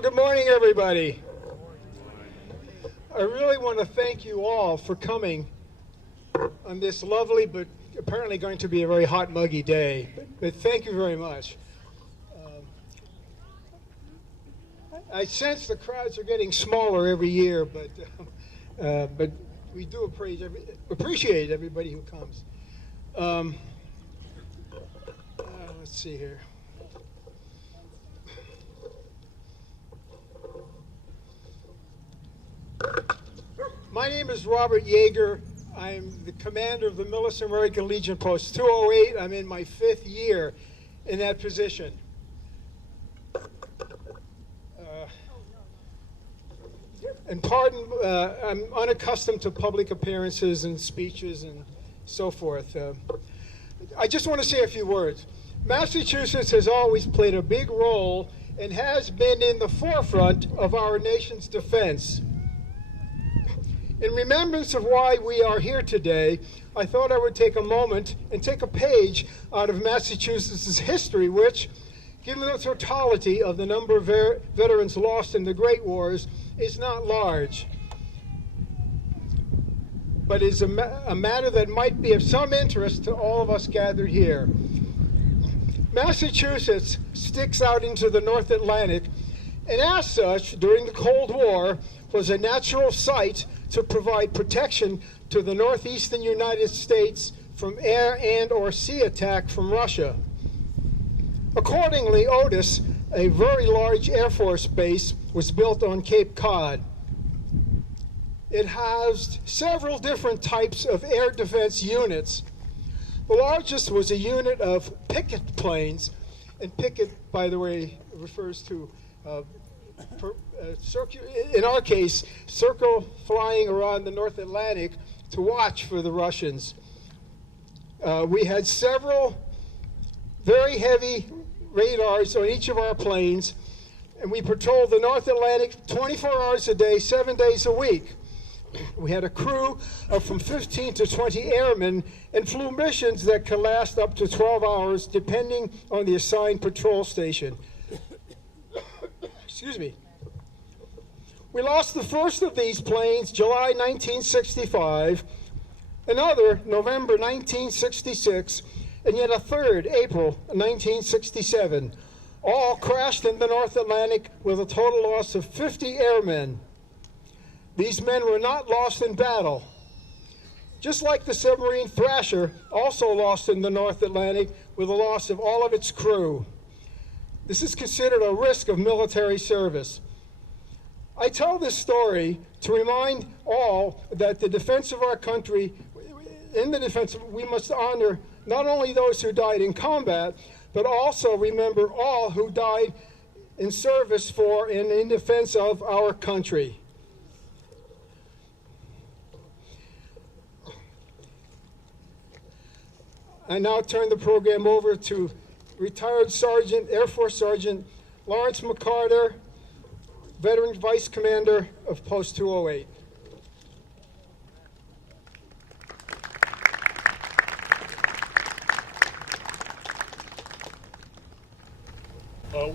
Well, good morning, everybody. I really want to thank you all for coming on this lovely but apparently going to be a very hot, muggy day. But thank you very much. I sense the crowds are getting smaller every year, but we do appreciate everybody who comes. Let's see here. My name is Robert Yeagar. I'm the commander of the Millis American Legion Post 208. I'm in my 5th year in that position. And pardon, I'm unaccustomed to public appearances and speeches and so forth. I just want to say a few words. Massachusetts has always played a big role and has been in the forefront of our nation's defense. In remembrance of why we are here today, I thought I would take a moment and take a page out of Massachusetts' history, which, given the totality of the number of veterans lost in the Great Wars, is not large, but is a matter that might be of some interest to all of us gathered here. Massachusetts sticks out into the North Atlantic, and as such, during the Cold War, was a natural site to provide protection to the northeastern United States from air and or sea attack from Russia. Accordingly, Otis, a very large Air Force base, was built on Cape Cod. It housed several different types of air defense units. The largest was a unit of picket planes, and picket, by the way, refers to in our case, circle flying around the North Atlantic to watch for the Russians. We had several very heavy radars on each of our planes, and we patrolled the North Atlantic 24 hours a day, 7 days a week. We had a crew of from 15 to 20 airmen and flew missions that could last up to 12 hours depending on the assigned patrol station. Excuse me. We lost the first of these planes July 1965, another November 1966, and yet a third April 1967. All crashed in the North Atlantic with a total loss of 50 airmen. These men were not lost in battle. Just like the submarine Thrasher, also lost in the North Atlantic with the loss of all of its crew. This is considered a risk of military service. I tell this story to remind all that the defense of our country, in the defense, we must honor not only those who died in combat, but also remember all who died in service for and in defense of our country. I now turn the program over to retired Sergeant, Air Force Sergeant Lawrence McCarter, Veteran Vice Commander of Post 208.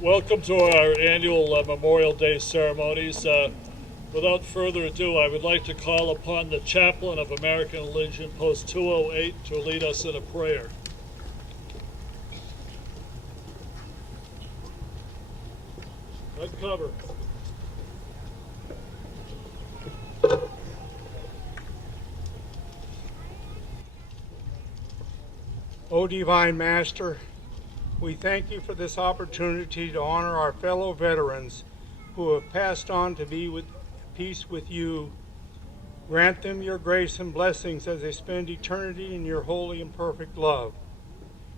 Welcome to our annual Memorial Day ceremonies. Without further ado, I would like to call upon the Chaplain of American Legion Post 208 to lead us in a prayer. Red cover. O Divine Master, we thank you for this opportunity to honor our fellow veterans who have passed on to be with peace with you. Grant them your grace and blessings as they spend eternity in your holy and perfect love.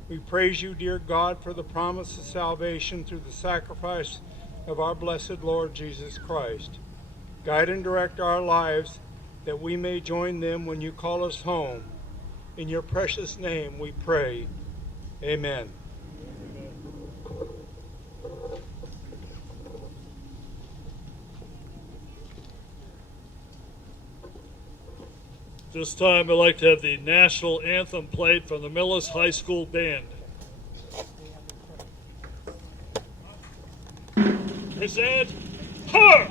We praise you, dear God, for the promise of salvation through the sacrifice of our blessed Lord Jesus Christ. Guide and direct our lives that we may join them when you call us home. In your precious name we pray. Amen. This time I'd like to have the national anthem played from the Millis High School Band. Present. Her!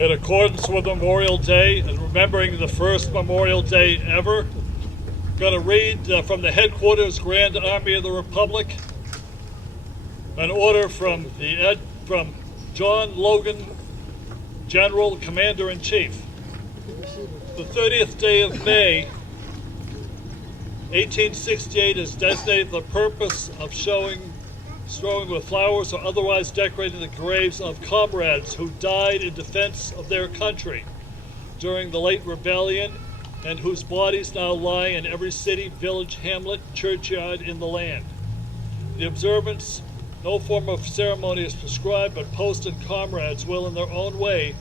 In accordance with Memorial Day and remembering the first Memorial Day ever, I'm going to read from the Headquarters Grand Army of the Republic an order from John Logan, General Commander-in-Chief. The 30th day of May, 1868 is designated for the purpose of strowing with flowers or otherwise decorating the graves of comrades who died in defense of their country during the late rebellion and whose bodies now lie in every city, village, hamlet, churchyard in the land. The observance, no form of ceremony is prescribed, but posted comrades will in their own way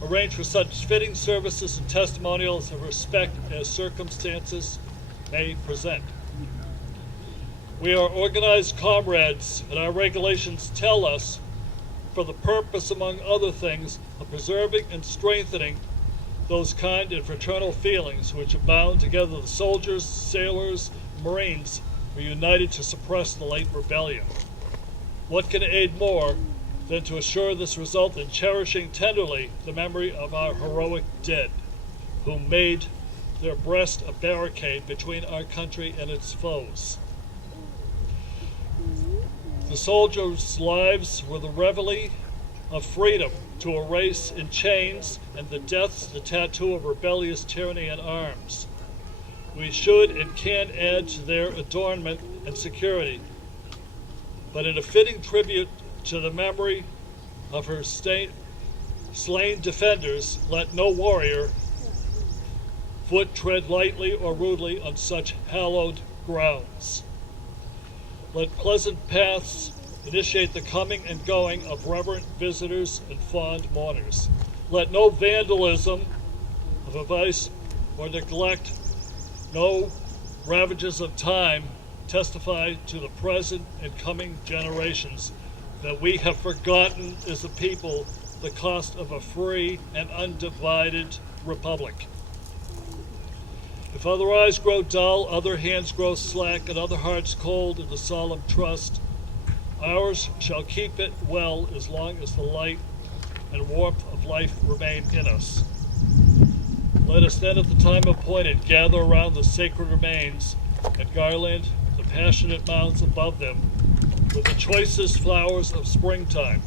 arrange for such fitting services and testimonials of respect as circumstances may present. We are organized comrades, and our regulations tell us, for the purpose, among other things, of preserving and strengthening those kind and fraternal feelings which bound together the soldiers, sailors, Marines were united to suppress the late rebellion. What can aid more than to assure this result in cherishing tenderly the memory of our heroic dead, who made their breast a barricade between our country and its foes. The soldiers' lives were the reveille of freedom to a race in chains, and the deaths the tattoo of rebellious tyranny in arms. We should and can add to their adornment and security, but in a fitting tribute to the memory of her slain defenders, let no warrior foot tread lightly or rudely on such hallowed grounds. Let pleasant paths initiate the coming and going of reverent visitors and fond mourners. Let no vandalism of a vice or neglect, no ravages of time testify to the present and coming generations that we have forgotten as a people the cost of a free and undivided republic. If other eyes grow dull, other hands grow slack, and other hearts cold in the solemn trust, ours shall keep it well as long as the light and warmth of life remain in us. Let us then at the time appointed gather around the sacred remains and garland the passionate mounds above them with the choicest flowers of springtime.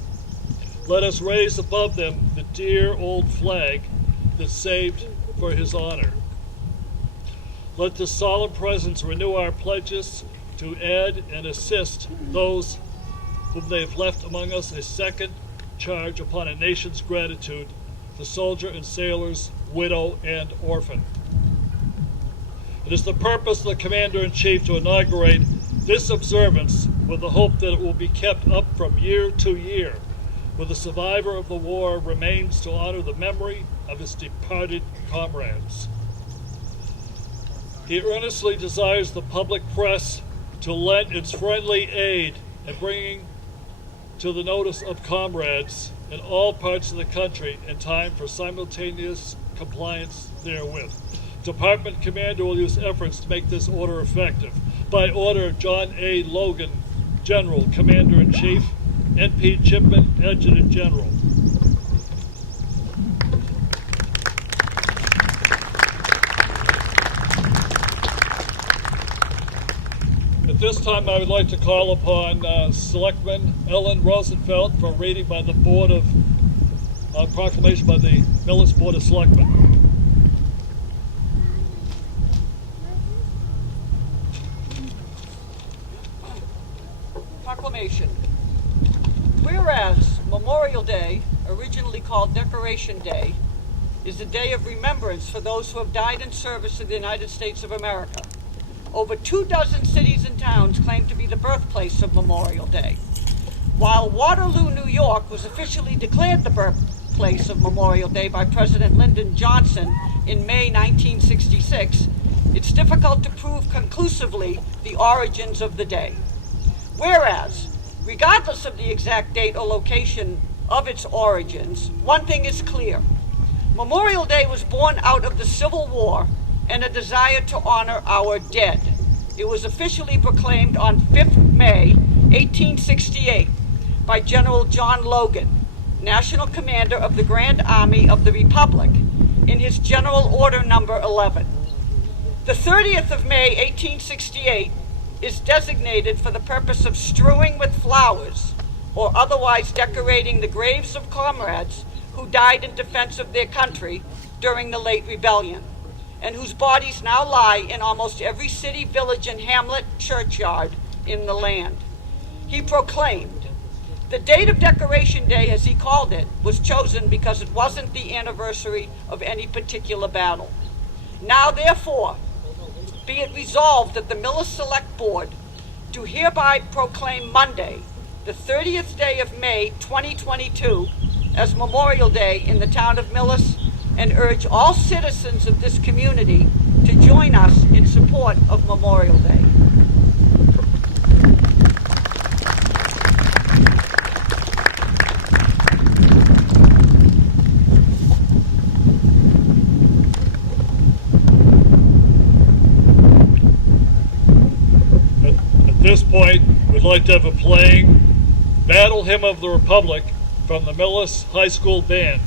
Let us raise above them the dear old flag that saved for his honor. Let this solemn presence renew our pledges to aid and assist those whom they have left among us a second charge upon a nation's gratitude, the soldier and sailors, widow and orphan. It is the purpose of the Commander-in-Chief to inaugurate this observance with the hope that it will be kept up from year to year with a survivor of the war remains to honor the memory of his departed comrades. He earnestly desires the public press to lend its friendly aid in bringing to the notice of comrades in all parts of the country in time for simultaneous compliance therewith. Department Commander will use efforts to make this order effective. By order, John A. Logan, General, Commander-in-Chief, N.P. Chipman, Adjutant General. At this time, I would like to call upon Selectman Ellen Rosenfeld for reading by the Board of proclamation by the Millis Board of Selectmen. Proclamation. Whereas Memorial Day, originally called Decoration Day, is a day of remembrance for those who have died in service to the United States of America. Over 24 cities and towns claim to be the birthplace of Memorial Day. While Waterloo, New York was officially declared the birthplace of Memorial Day by President Lyndon Johnson in May 1966, it's difficult to prove conclusively the origins of the day. Whereas, regardless of the exact date or location of its origins, one thing is clear. Memorial Day was born out of the Civil War and a desire to honor our dead. It was officially proclaimed on 5th May, 1868, by General John Logan, National Commander of the Grand Army of the Republic, in his General Order Number 11. The 30th of May, 1868, is designated for the purpose of strewing with flowers or otherwise decorating the graves of comrades who died in defense of their country during the late rebellion, and whose bodies now lie in almost every city, village, and hamlet churchyard in the land. He proclaimed, the date of Decoration Day, as he called it, was chosen because it wasn't the anniversary of any particular battle. Now, therefore, be it resolved that the Millis Select Board do hereby proclaim Monday, the 30th day of May 2022, as Memorial Day in the town of Millis, and urge all citizens of this community to join us in support of Memorial Day. At this point, we'd like to have a playing Battle Hymn of the Republic from the Millis High School Band.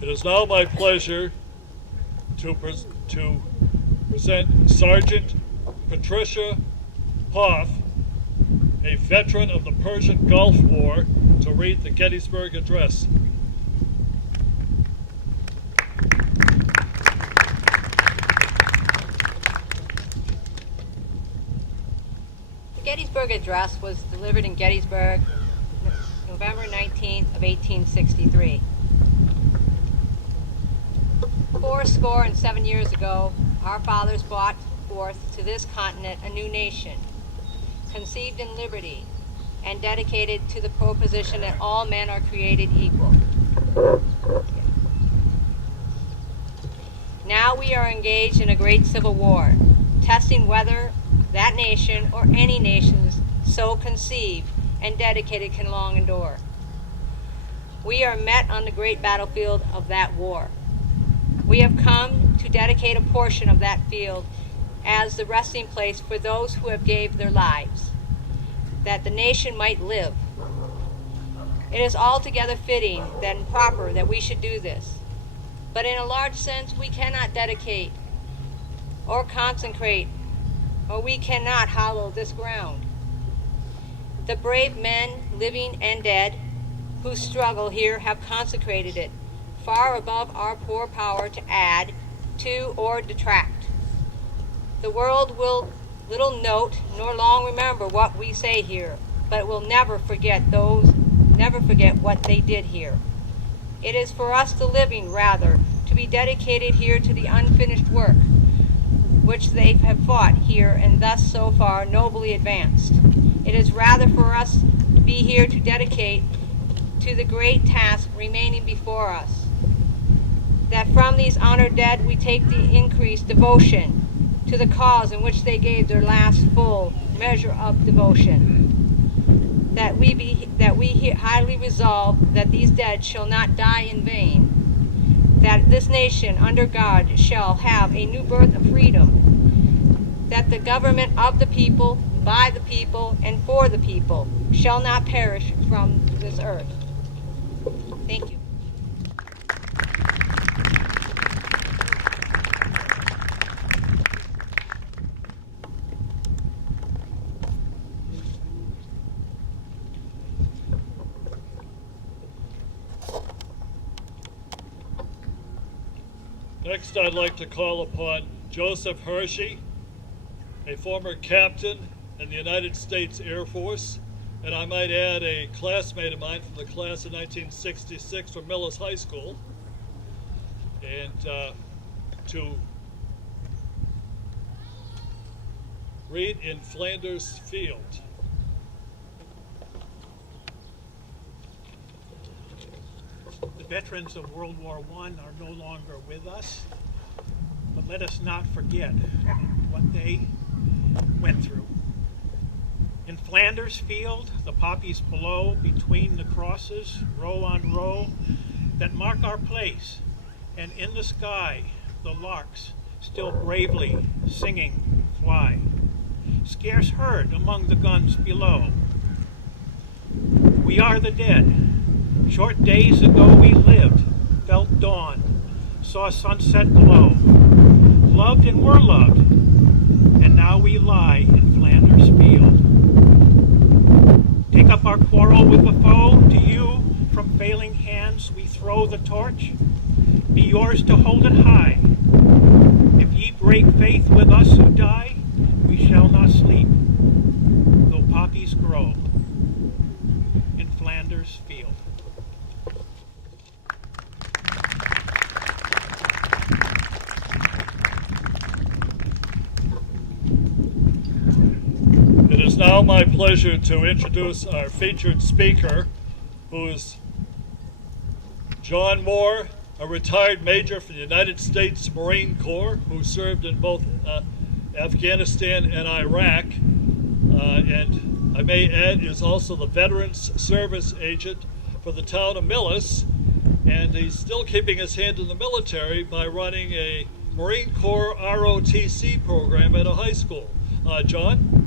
It is now my pleasure to present Sergeant Patricia Poff, a veteran of the Persian Gulf War, to read the Gettysburg Address. The Gettysburg Address was delivered in Gettysburg November 19th of 1863. 87 years ago, our fathers brought forth to this continent a new nation, conceived in liberty and dedicated to the proposition that all men are created equal. Now we are engaged in a great civil war, testing whether that nation or any nations so conceived and dedicated can long endure. we are met on the great battlefield of that war. We have come to dedicate a portion of that field as the resting place for those who have gave their lives, that the nation might live. It is altogether fitting and proper that we should do this. But in a large sense, we cannot dedicate or consecrate, or we cannot hallow this ground. The brave men, living and dead, who struggle here have consecrated it, far above our poor power to add to or detract. The world will little note nor long remember what we say here, but it will never forget what they did here. It is for us the living, rather, to be dedicated here to the unfinished work, which they have fought here and thus so far nobly advanced. It is rather for us to be here to dedicate to the great task remaining before us, that from these honored dead we take the increased devotion to the cause in which they gave their last full measure of devotion, that we highly resolve that these dead shall not die in vain, that this nation under God shall have a new birth of freedom, that the government of the people, by the people, and for the people shall not perish from this earth. Thank you. Next, I'd like to call upon Joseph Hersey, a former captain in the United States Air Force, and I might add a classmate of mine from the class of 1966 from Millis High School, and to read in Flanders Field. The veterans of World War I are no longer with us, but let us not forget what they went through. In Flanders Field, the poppies blow between the crosses, row on row, that mark our place, and in the sky, the larks still bravely singing fly, scarce heard among the guns below. We are the dead. Short days ago we lived, felt dawn, saw sunset glow, loved and were loved, and now we lie in Flanders Field. Take up our quarrel with the foe, to you from failing hands we throw the torch, be yours to hold it high. If ye break faith with us who die, we shall not sleep, though poppies grow in Flanders Field. It is now my pleasure to introduce our featured speaker, who is John Moore, a retired major from the United States Marine Corps who served in both Afghanistan and Iraq, and I may add is also the Veterans Service Agent for the town of Millis, and he's still keeping his hand in the military by running a Marine Corps ROTC program at a high school. John?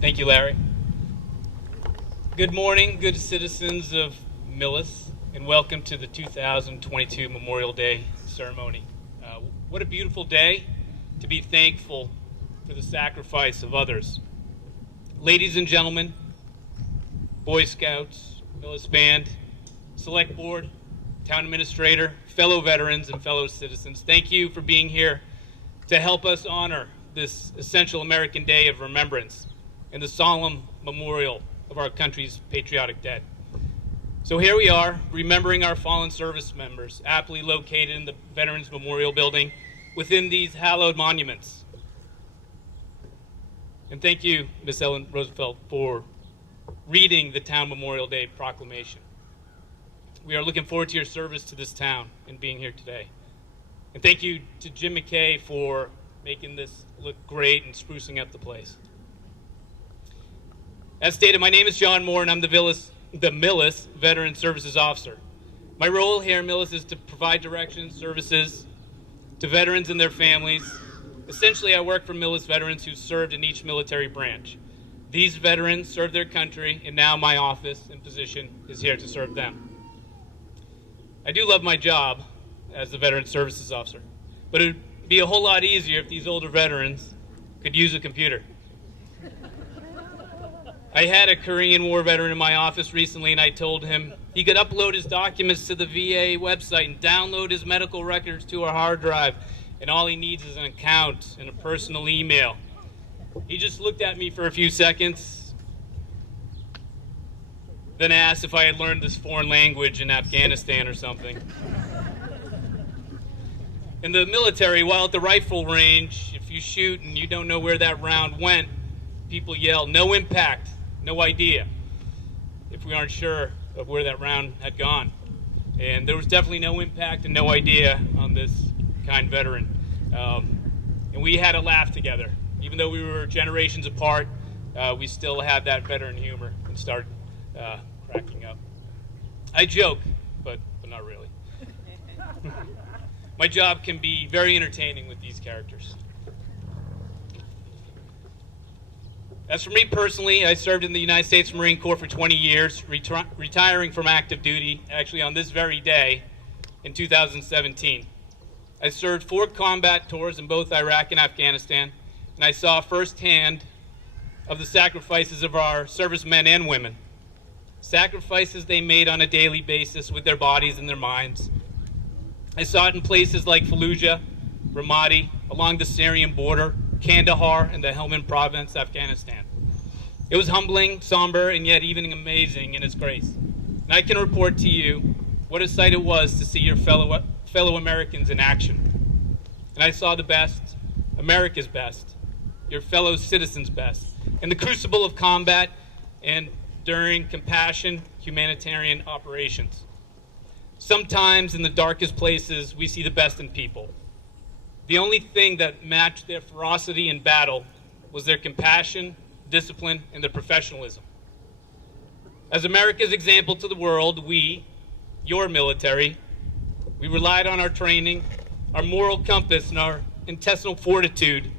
Thank you, Larry. Good morning, good citizens of Millis, and welcome to the 2022 Memorial Day ceremony. What a beautiful day to be thankful for the sacrifice of others. Ladies and gentlemen, Boy Scouts, Millis Band, Select Board, Town Administrator, fellow veterans, and fellow citizens, thank you for being here to help us honor this essential American Day of remembrance and the solemn memorial of our country's patriotic dead. So here we are, remembering our fallen service members, aptly located in the Veterans Memorial Building within these hallowed monuments. And thank you, Ms. Ellen Rosenfeld, for reading the Town Memorial Day proclamation. We are looking forward to your service to this town and being here today. And thank you to Jim McKay for making this look great and sprucing up the place. As stated, my name is John Moore, and I'm the Millis Veteran Services Officer. My role here in Millis is to provide direction services to veterans and their families. Essentially, I work for Millis veterans who served in each military branch. These veterans served their country, and now my office and position is here to serve them. I do love my job as the Veteran Services Officer, but it would be a whole lot easier if these older veterans could use a computer. I had a Korean War veteran in my office recently, and I told him he could upload his documents to the VA website and download his medical records to our hard drive, and all he needs is an account and a personal email. He just looked at me for a few seconds, then asked if I had learned this foreign language in Afghanistan or something. In the military, while at the rifle range, if you shoot and you don't know where that round went, people yell, "No impact, no idea," if we aren't sure of where that round had gone. And there was definitely no impact and no idea on this kind veteran. And we had a laugh together. Even though we were generations apart, we still had that veteran humor and started cracking up. I joke, but not really. My job can be very entertaining with these characters. As for me personally, I served in the United States Marine Corps for 20 years, retiring from active duty actually on this very day in 2017. I served 4 combat tours in both Iraq and Afghanistan, and I saw firsthand of the sacrifices of our servicemen and women. Sacrifices they made on a daily basis with their bodies and their minds. I saw it in places like Fallujah, Ramadi, along the Syrian border, Kandahar, and the Helmand province, Afghanistan. It was humbling, somber, and yet even amazing in its grace. And I can report to you what a sight it was to see your fellow Americans in action. And I saw the best, America's best, your fellow citizens' best, in the crucible of combat and during compassion, humanitarian operations. Sometimes in the darkest places, we see the best in people. The only thing that matched their ferocity in battle was their compassion, discipline, and their professionalism. As America's example to the world, we, your military, we relied on our training, our moral compass, and our intestinal fortitude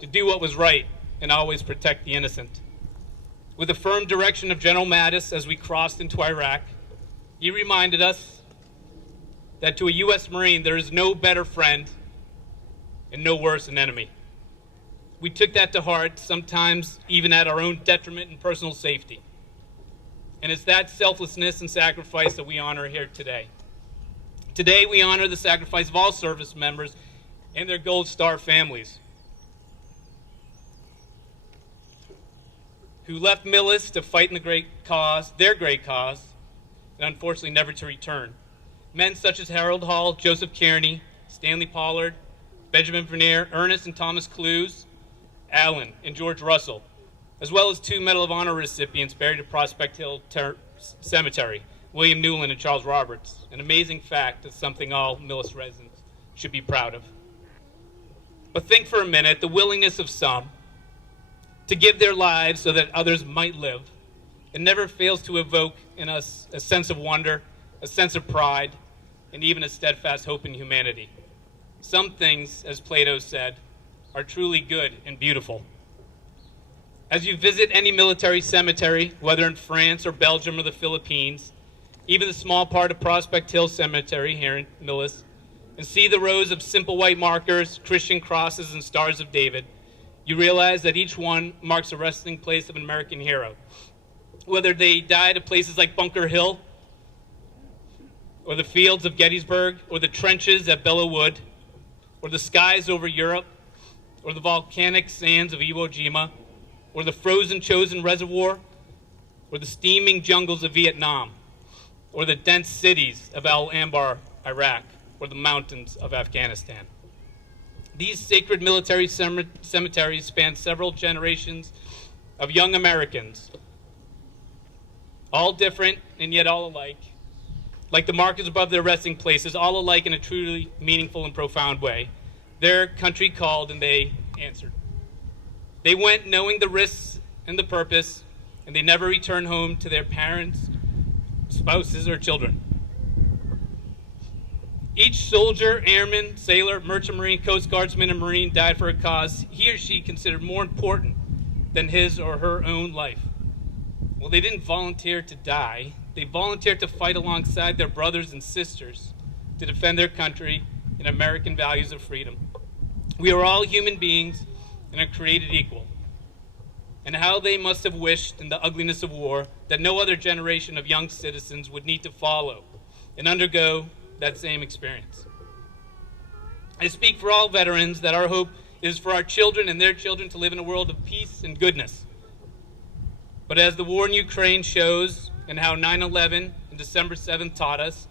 to do what was right and always protect the innocent. With the firm direction of General Mattis as we crossed into Iraq, he reminded us that to a U.S. Marine there is no better friend and no worse an enemy. We took that to heart, sometimes even at our own detriment and personal safety. And it's that selflessness and sacrifice that we honor here today. Today we honor the sacrifice of all service members and their Gold Star families who left Millis to fight in the great cause, their great cause, and unfortunately never to return. Men such as Harold Hall, Joseph Kearney, Stanley Pollard, Benjamin Vernier, Ernest and Thomas Clues, Allen, and George Russell, as well as 2 Medal of Honor recipients buried at Prospect Hill Cemetery, William Newland and Charles Roberts. An amazing fact that's something all Millis residents should be proud of. But think for a minute, the willingness of some to give their lives so that others might live. It never fails to evoke in us a sense of wonder, a sense of pride, and even a steadfast hope in humanity. Some things, as Plato said, are truly good and beautiful. As you visit any military cemetery, whether in France or Belgium or the Philippines, even the small part of Prospect Hill Cemetery here in Millis, and see the rows of simple white markers, Christian crosses, and stars of David, you realize that each one marks a resting place of an American hero. Whether they died at places like Bunker Hill, or the fields of Gettysburg, or the trenches at Belleau Wood, or the skies over Europe, or the volcanic sands of Iwo Jima, or the frozen Chosin Reservoir, or the steaming jungles of Vietnam, or the dense cities of Al Anbar, Iraq, or the mountains of Afghanistan. These sacred military cemeteries span several generations of young Americans, all different and yet all alike, like the markers above their resting places, all alike in a truly meaningful and profound way. Their country called and they answered. They went knowing the risks and the purpose, and they never returned home to their parents, spouses, or children. Each soldier, airman, sailor, merchant marine, coast guardsman, and marine died for a cause he or she considered more important than his or her own life. Well, they didn't volunteer to die. They volunteered to fight alongside their brothers and sisters to defend their country and American values of freedom. We are all human beings and are created equal. And how they must have wished in the ugliness of war that no other generation of young citizens would need to follow and undergo that same experience. I speak for all veterans that our hope is for our children and their children to live in a world of peace and goodness. But as the war in Ukraine shows, and how 9/11 and December 7th taught us,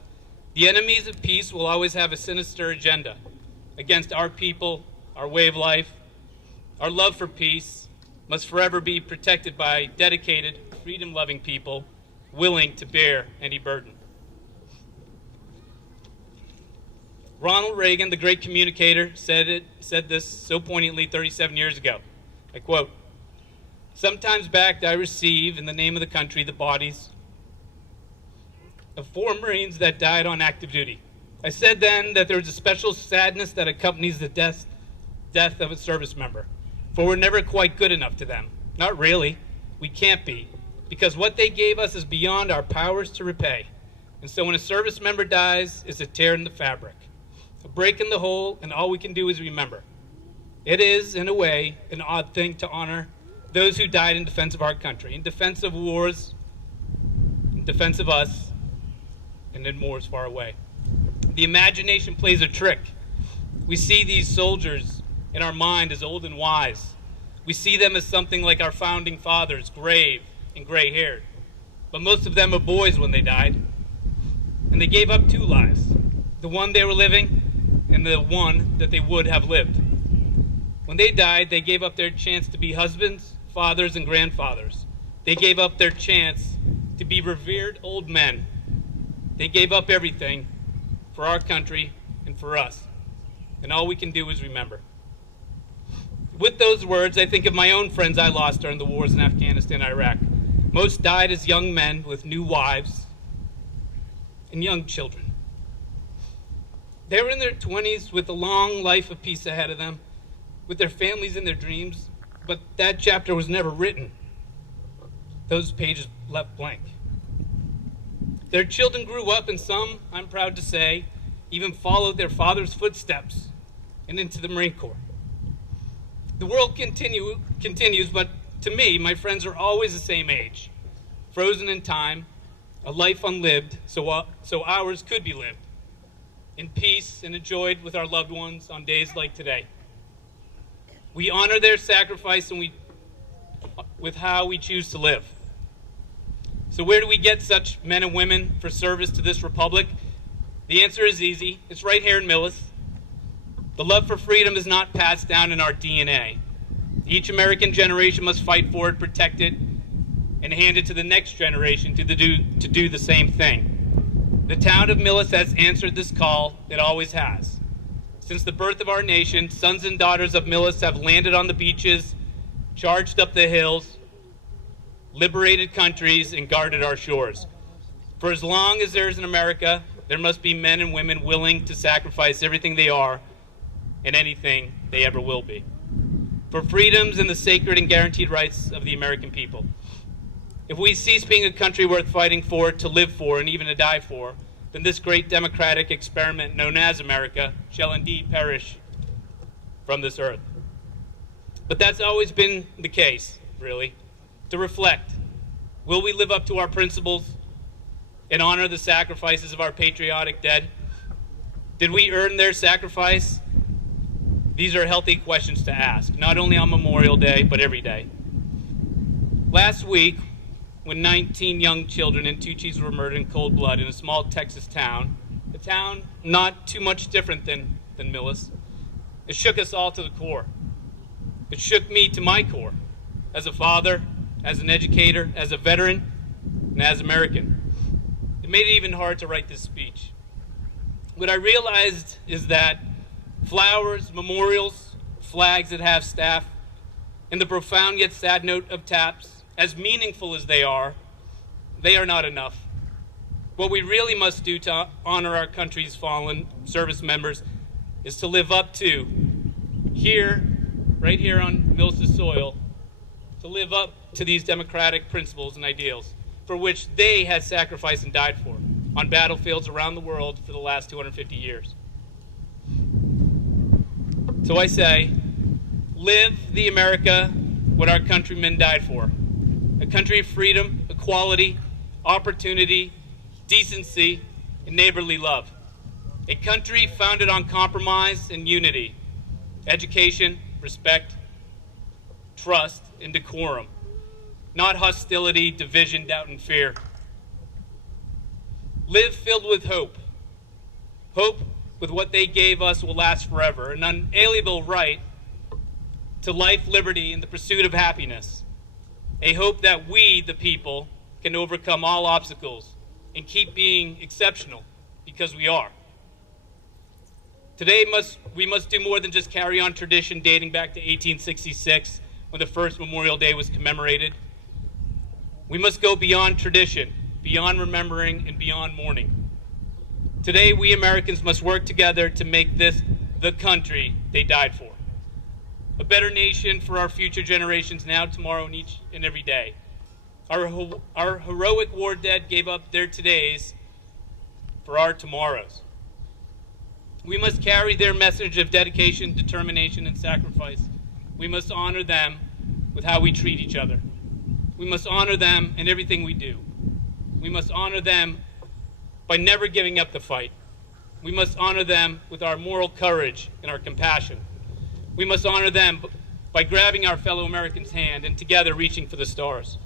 the enemies of peace will always have a sinister agenda against our people, our way of life. Our love for peace must forever be protected by dedicated, freedom-loving people willing to bear any burden. Ronald Reagan, the great communicator, said this so poignantly 37 years ago. I quote, "Sometimes back I receive, in the name of the country, the bodies of 4 Marines that died on active duty. I said then that there was a special sadness that accompanies the death of a service member, for we're never quite good enough to them. Not really. We can't be, because what they gave us is beyond our powers to repay. And so when a service member dies, it's a tear in the fabric, a break in the whole, and all we can do is remember. It is, in a way, an odd thing to honor those who died in defense of our country, in defense of wars, in defense of us, and in wars far away. The imagination plays a trick. We see these soldiers in our mind as old and wise. We see them as something like our founding fathers, grave and gray-haired. But most of them are boys when they died. And they gave up 2 lives, the one they were living and the one that they would have lived. When they died, they gave up their chance to be husbands, fathers, and grandfathers. They gave up their chance to be revered old men. They gave up everything for our country and for us. And all we can do is remember." With those words, I think of my own friends I lost during the wars in Afghanistan and Iraq. Most died as young men with new wives and young children. They were in their 20s with a long life of peace ahead of them, with their families and their dreams, but that chapter was never written. Those pages left blank. Their children grew up, and some, I'm proud to say, even followed their father's footsteps and into the Marine Corps. The world continues, but to me, my friends are always the same age, frozen in time, a life unlived, so ours could be lived in peace and enjoyed with our loved ones on days like today. We honor their sacrifice and with how we choose to live. So where do we get such men and women for service to this republic? The answer is easy. It's right here in Millis. The love for freedom is not passed down in our DNA. Each American generation must fight for it, protect it, and hand it to the next generation to do the same thing. The town of Millis has answered this call. It always has. Since the birth of our nation, sons and daughters of Millis have landed on the beaches, charged up the hills, liberated countries, and guarded our shores. For as long as there is an America, there must be men and women willing to sacrifice everything they are and anything they ever will be, for freedoms and the sacred and guaranteed rights of the American people. If we cease being a country worth fighting for, to live for, and even to die for, then this great democratic experiment known as America shall indeed perish from this earth. But that's always been the case, really. To reflect, will we live up to our principles and honor the sacrifices of our patriotic dead? Did we earn their sacrifice? These are healthy questions to ask, not only on Memorial Day, but every day. Last week, when 19 young children and 2 chiefs were murdered in cold blood in a small Texas town, a town not too much different than Millis, it shook us all to the core. It shook me to my core, as a father, as an educator, as a veteran, and as American. It made it even hard to write this speech. What I realized is that Flowers, memorials, flags that have staff, and the profound yet sad note of taps, as meaningful as they are not enough. What we really must do to honor our country's fallen service members is to live up to, here, right here on Millis' soil, to live up to these democratic principles and ideals for which they had sacrificed and died for on battlefields around the world for the last 250 years. So I say, live the America what our countrymen died for. A country of freedom, equality, opportunity, decency, and neighborly love. A country founded on compromise and unity, education, respect, trust, and decorum. Not hostility, division, doubt, and fear. Live filled with hope. Hope with what they gave us will last forever, an unalienable right to life, liberty, and the pursuit of happiness. A hope that we, the people, can overcome all obstacles and keep being exceptional, because we are. Today we must do more than just carry on tradition dating back to 1866 when the first Memorial Day was commemorated. We must go beyond tradition, beyond remembering, and beyond mourning. Today we Americans must work together to make this the country they died for. A better nation for our future generations now, tomorrow, and each and every day. Our heroic war dead gave up their todays for our tomorrows. We must carry their message of dedication, determination, and sacrifice. We must honor them with how we treat each other. We must honor them in everything we do. We must honor them by never giving up the fight. We must honor them with our moral courage and our compassion. We must honor them by grabbing our fellow Americans' hand and together reaching for the stars.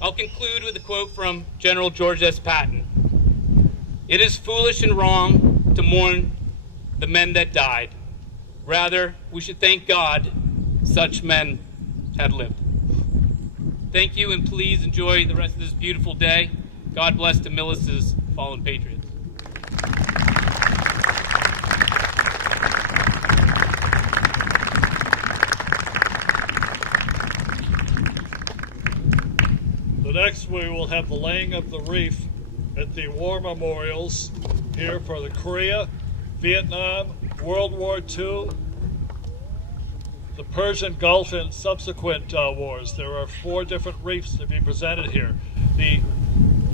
I'll conclude with a quote from General George S. Patton. "It is foolish and wrong to mourn the men that died. Rather, we should thank God such men had lived." Thank you, and please enjoy the rest of this beautiful day. God bless to Millis' fallen patriots. Next, we will have the laying of the wreath at the war memorials here for the Korea, Vietnam, World War II, the Persian Gulf, and subsequent wars. There are 4 different wreaths to be presented here.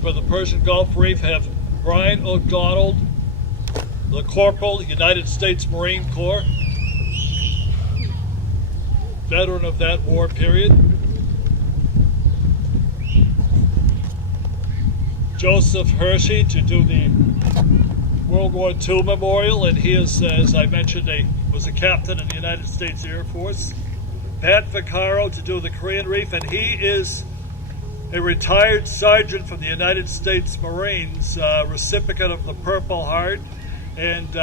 For the Persian Gulf wreath have Brian O'Donnell, the Corporal, United States Marine Corps, veteran of that war period. Joseph Hersey to do the World War II memorial, and he is, as I mentioned, was a captain in the United States Air Force. Pat Vaccaro to do the Korean Reef, and he is a retired sergeant from the United States Marines, recipient of the Purple Heart, and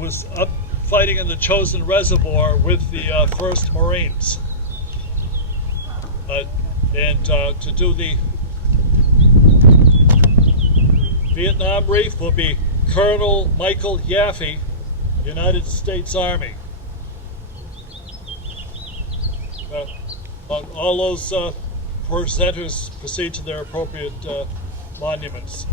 was up fighting in the Chosin Reservoir with the 1st Marines. To do the Vietnam Reef will be Colonel Michael Yaffe, United States Army. All those presenters proceed to their appropriate monuments.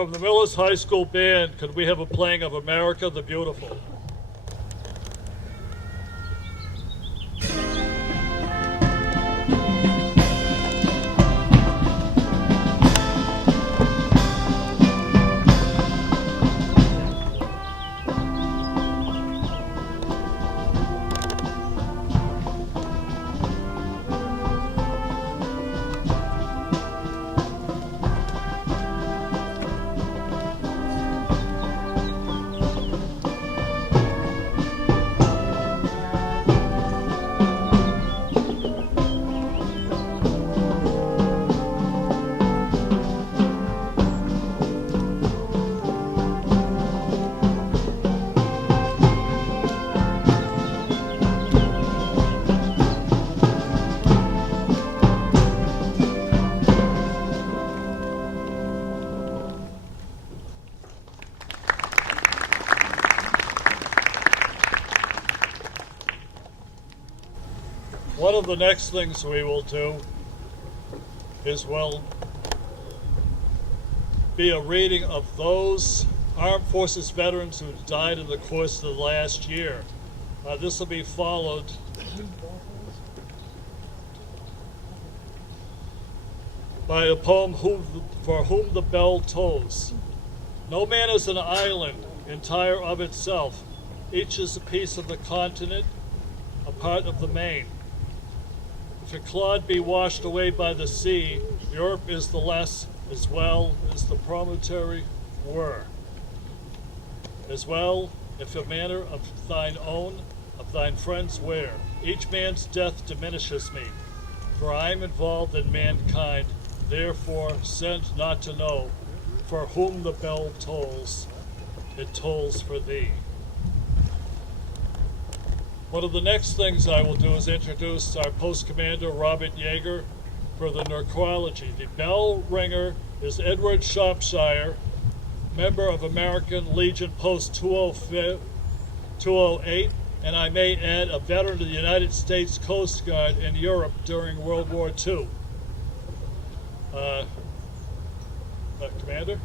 From the Millis High School Band, could we have a playing of America the Beautiful? One of the next things we will do is we'll be a reading of those Armed Forces veterans who died in the course of the last year. This will be followed by a poem, For Whom the Bell Tolls. No man is an island entire of itself. Each is a piece of the continent, a part of the main. If a clod be washed away by the sea, Europe is the less, as well as the promontory were. As well, if a manner of thine own, of thine friends wear, each man's death diminishes me, for I am involved in mankind, therefore sent not to know, for whom the bell tolls, it tolls for thee. One of the next things I will do is introduce our post commander, Robert Yeagar, for the necrology. The bell ringer is Edward Shropshire, member of American Legion Post 208, and I may add a veteran of the United States Coast Guard in Europe during World War II. Commander?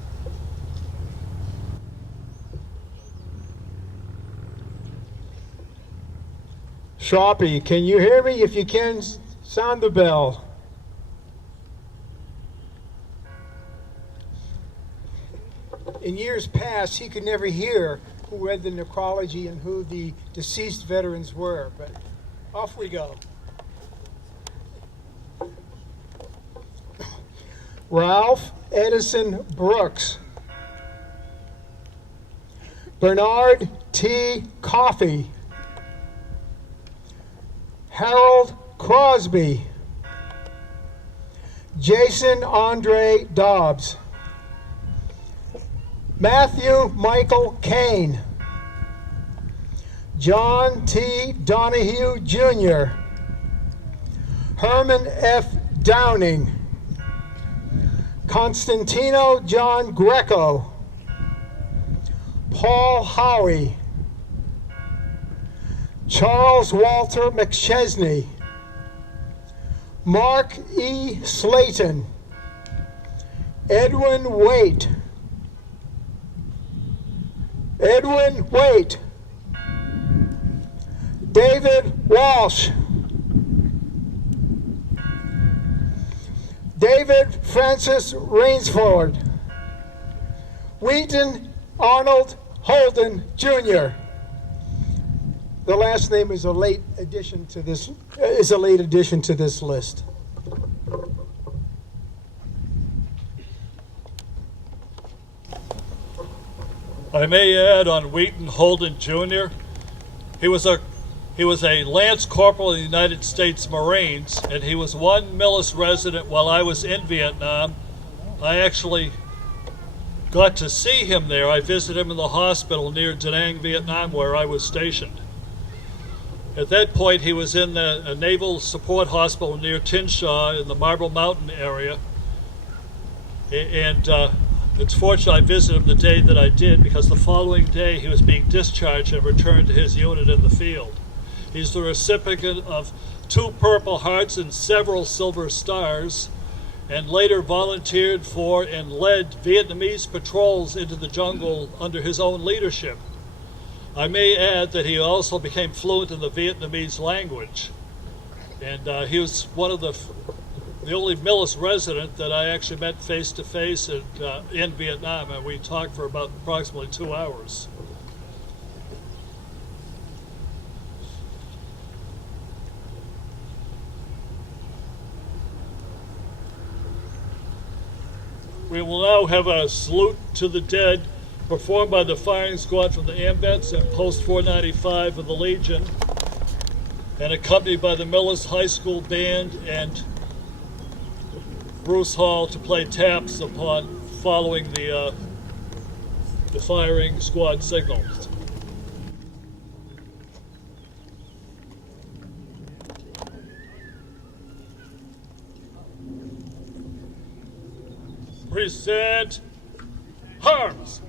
Sharpie, can you hear me? If you can, sound the bell. In years past, he could never hear who read the necrology and who the deceased veterans were, but off we go. Ralph Edison Brooks, Bernard T. Coffey, Harold Crosby, Jason Andre Dobbs, Matthew Michael Kane, John T. Donahue Jr., Herman F. Downing, Constantino John Greco, Paul Howie, Charles Walter McChesney, Mark E. Slayton, Edwin Waite, David Walsh, David Francis Rainsford, Wheaton Arnold Holden Jr. The last name is a late addition to this list. I may add on Wheaton Holden Jr. He was a Lance Corporal in the United States Marines, and he was one Millis resident while I was in Vietnam. I actually got to see him there. I visited him in the hospital near Da Nang, Vietnam, where I was stationed. At that point, he was in a naval support hospital near Tin Sha in the Marble Mountain area. And it's fortunate I visited him the day that I did, because the following day he was being discharged and returned to his unit in the field. He's the recipient of 2 Purple Hearts and several Silver Stars, and later volunteered for and led Vietnamese patrols into the jungle under his own leadership. I may add that he also became fluent in the Vietnamese language, and he was one of the only Millis resident that I actually met face to face in Vietnam, and we talked for about approximately 2 hours. We will now have a salute to the dead performed by the firing squad from the AMVETS and Post 495 of the Legion, and accompanied by the Millis High School Band and Bruce Hall to play taps upon following the firing squad signals. Present arms.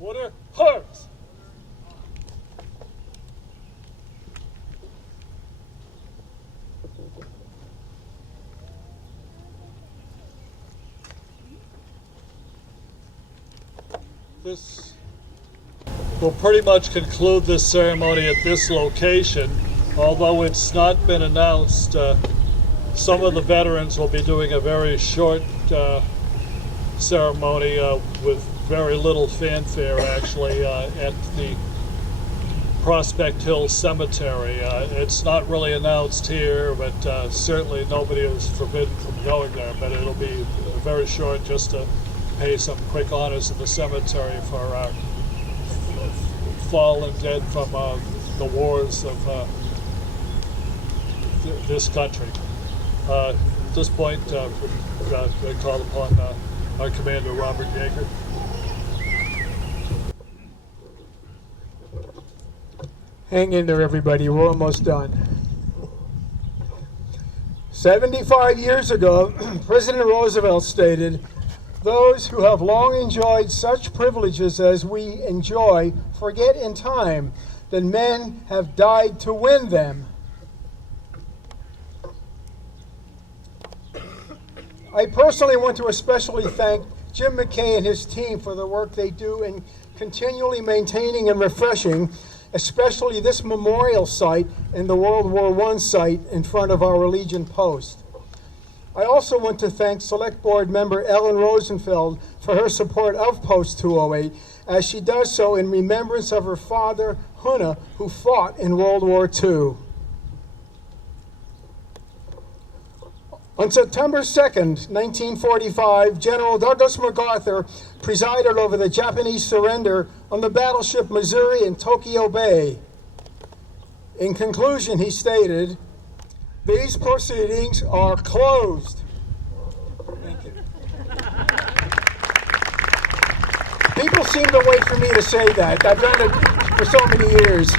Order, arms. This will pretty much conclude this ceremony at this location. Although it's not been announced, some of the veterans will be doing a very short ceremony with very little fanfare, actually, at the Prospect Hill Cemetery. It's not really announced here, but certainly nobody is forbidden from going there. But it'll be very short, just to pay some quick honors at the cemetery for our fallen dead from the wars of this country. At this point, we call upon our Commander, Robert Yeagar. Hang in there, everybody. We're almost done. 75 years ago, President Roosevelt stated, "Those who have long enjoyed such privileges as we enjoy forget in time that men have died to win them." I personally want to especially thank Jim McKay and his team for the work they do in continually maintaining and refreshing, especially this memorial site and the World War I site in front of our Legion post. I also want to thank Select Board member Ellen Rosenfeld for her support of Post 208, as she does so in remembrance of her father, Hunna who fought in World War II. On September 2nd, 1945, General Douglas MacArthur presided over the Japanese surrender on the battleship Missouri in Tokyo Bay. In conclusion, he stated, "These proceedings are closed." Thank you. People seem to wait for me to say that. I've done it for so many years.